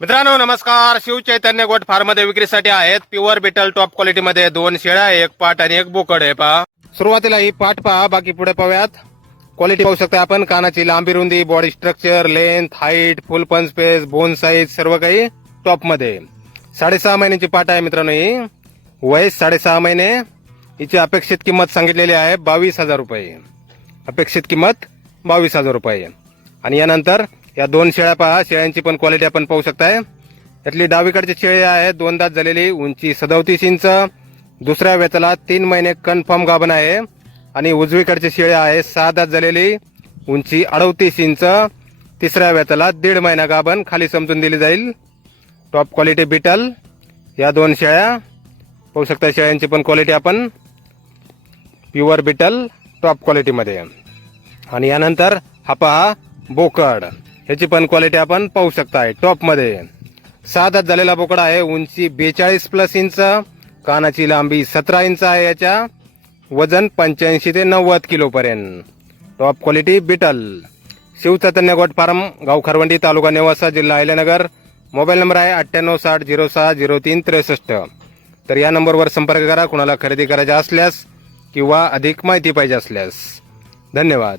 मित्रांनो नमस्कार. शिव चैतन्य गोट फार्ममध्ये विक्रीसाठी आहेत. प्युअर बिटल टॉप क्वालिटी मध्ये दोन शेळ्या एक पाट आणि एक बोकड आहे. पहा. सुरुवातीला ही पाट पहा. बाकी पुढे पाहूयात. क्वालिटी पाहू शकता आपण. कानाची लांबी रुंदी बॉडी स्ट्रक्चर लेंथ हाईट फुल पन स्पेस बोन साईज सर्व काही टॉपमध्ये. साडेसहा महिन्याची पाट आहे मित्रांनो ही. वय साडेसहा महिने. हिची अपेक्षित किंमत सांगितलेली आहे बावीस हजार रुपये. अपेक्षित किंमत बावीस हजार रुपये. आणि यानंतर या दोन शेळ्या पहा. शेळ्यांची पण क्वालिटी आपण पाहू शकताय. यातली डावीकडची शेळी आहे. दोन दात झालेली उंची सदोतीस इंच. दुसऱ्या वेताला तीन महिने कन्फर्म गाभण आहे. आणि उजवीकडची शेळी आहे. सहा दात झालेली उंची अडतीस इंच. तिसऱ्या वेताला दीड महिना गाभण खाली समजून दिली जाईल. टॉप क्वालिटी बिटल या दोन शेळ्या. पाहू शकता शेळ्यांची पण क्वालिटी आपण. प्युअर बिटल टॉप क्वालिटीमध्ये आणि यानंतर हा पहा. बोकड. ह्याची पण क्वालिटी आपण पाहू शकताय टॉपमध्ये सात हात झालेला बोकडा आहे. उंची बेचाळीस प्लस इंच कानाची लांबी सतरा इंच आहे याच्या. वजन पंच्याऐंशी ते नव्वद किलोपर्यंत top quality beetle शिवचैतन्य goat farm गाव खरवंडी तालुका नेवासा जिल्हा अहिल्यानगर. मोबाईल नंबर आहे अठ्ठ्याण्णव साठ झिरो सहा झिरो तीन त्रेसष्ट. तर या नंबरवर संपर्क करा. कुणाला खरेदी करायचा असल्यास किंवा अधिक माहिती पाहिजे असल्यास. धन्यवाद.